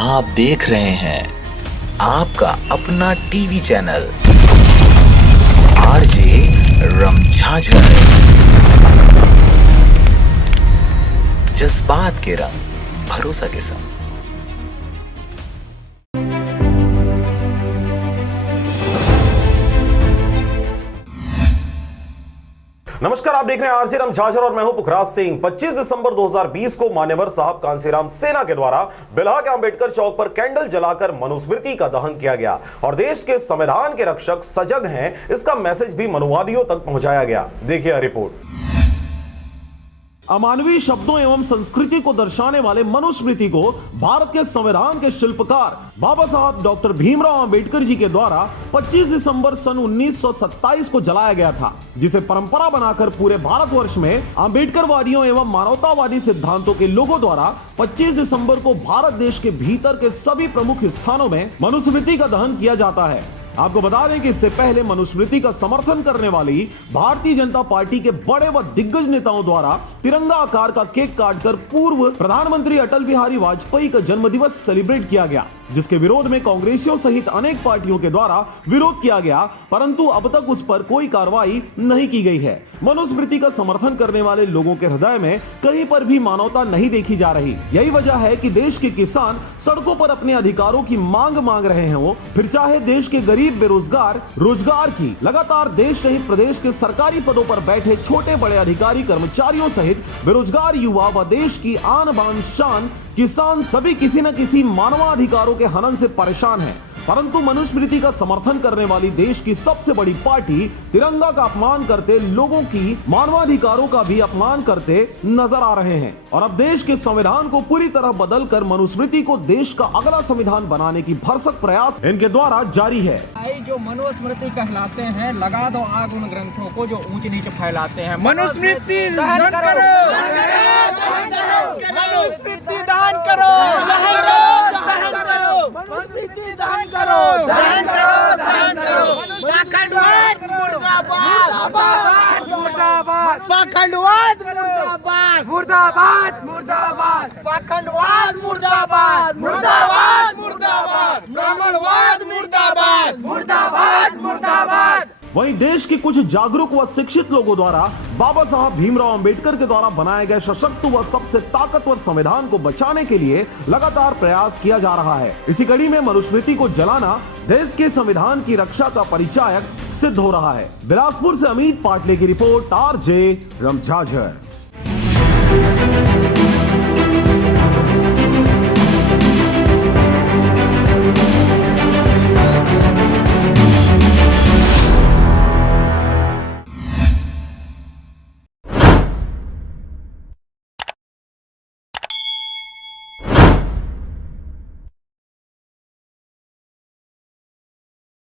आप देख रहे हैं आपका अपना टीवी चैनल आरजे रमझाझर। जज्बात के रंग, भरोसा के संग। नमस्कार, आप देख रहे हैं आरजे रमझाझर और मैं हूं पुखराज सिंह। 25 दिसंबर 2020 को मान्यवर साहब कांसीराम सेना के द्वारा बिल्हा के अंबेडकर चौक पर कैंडल जलाकर मनुस्मृति का दहन किया गया और देश के संविधान के रक्षक सजग हैं, इसका मैसेज भी मनुवादियों तक पहुंचाया गया। देखिए रिपोर्ट। अमानवीय शब्दों एवं संस्कृति को दर्शाने वाले मनुस्मृति को भारत के संविधान के शिल्पकार बाबा साहब डॉक्टर भीमराव अंबेडकर जी के द्वारा 25 दिसंबर सन 1927 को जलाया गया था, जिसे परंपरा बनाकर पूरे भारतवर्ष में अंबेडकरवादियों एवं मानवतावादी सिद्धांतों के लोगों द्वारा 25 दिसंबर को भारत देश के भीतर के सभी प्रमुख स्थानों में मनुस्मृति का दहन किया जाता है। आपको बता दें कि इससे पहले मनुस्मृति का समर्थन करने वाली भारतीय जनता पार्टी के बड़े व दिग्गज नेताओं द्वारा तिरंगा आकार का केक काटकर पूर्व प्रधानमंत्री अटल बिहारी वाजपेयी का जन्मदिवस सेलिब्रेट किया गया, जिसके विरोध में कांग्रेसियों सहित अनेक पार्टियों के द्वारा विरोध किया गया, परंतु अब तक उस पर कोई कार्रवाई नहीं की गई है। मनुस्मृति का समर्थन करने वाले लोगों के हृदय में कहीं पर भी मानवता नहीं देखी जा रही। यही वजह है कि देश के किसान सड़कों पर अपने अधिकारों की मांग रहे हैं, फिर चाहे देश के गरीब बेरोजगार रोजगार की। लगातार देश सहित प्रदेश के सरकारी पदों पर बैठे छोटे बड़े अधिकारी कर्मचारियों सहित बेरोजगार युवा व देश की आन बान शान किसान सभी किसी न किसी मानवाधिकारों के हनन से परेशान हैं, परंतु मनुस्मृति का समर्थन करने वाली देश की सबसे बड़ी पार्टी तिरंगा का अपमान करते लोगों की मानवाधिकारों का भी अपमान करते नजर आ रहे हैं। और अब देश के संविधान को पूरी तरह बदलकर मनुस्मृति को देश का अगला संविधान बनाने की भरसक प्रयास इनके द्वारा जारी है। जो मनुस्मृति कहलाते हैं, लगा दो आग उन ग्रंथों को जो ऊंच नीच फैलाते हैं। मनुस्मृति दहन करो, मनुस्मृति दहन करो, दहन करो, मनुस्मृति दहन करो, दहन करो, दहन करो। पाखंडवाद मुर्दाबाद, मुर्दाबाद, पाखंडवाद मुर्दाबाद, मुर्दाबाद, मुर्दाबाद, पाखंडवाद मुर्दाबाद, मुर्दाबाद, मुर्दाबाद, ब्राह्मणवाद मुर्दाबाद, मुर्दाबाद, मुर्दाबाद। वहीं देश के कुछ जागरूक व शिक्षित लोगों द्वारा बाबा साहब भीमराव अंबेडकर के द्वारा बनाए गए सशक्त व सबसे ताकतवर संविधान को बचाने के लिए लगातार प्रयास किया जा रहा है। इसी कड़ी में मनुस्मृति को जलाना देश के संविधान की रक्षा का परिचायक सिद्ध हो रहा है। बिलासपुर से अमित पाटले की रिपोर्ट, आरजे रमझाझर।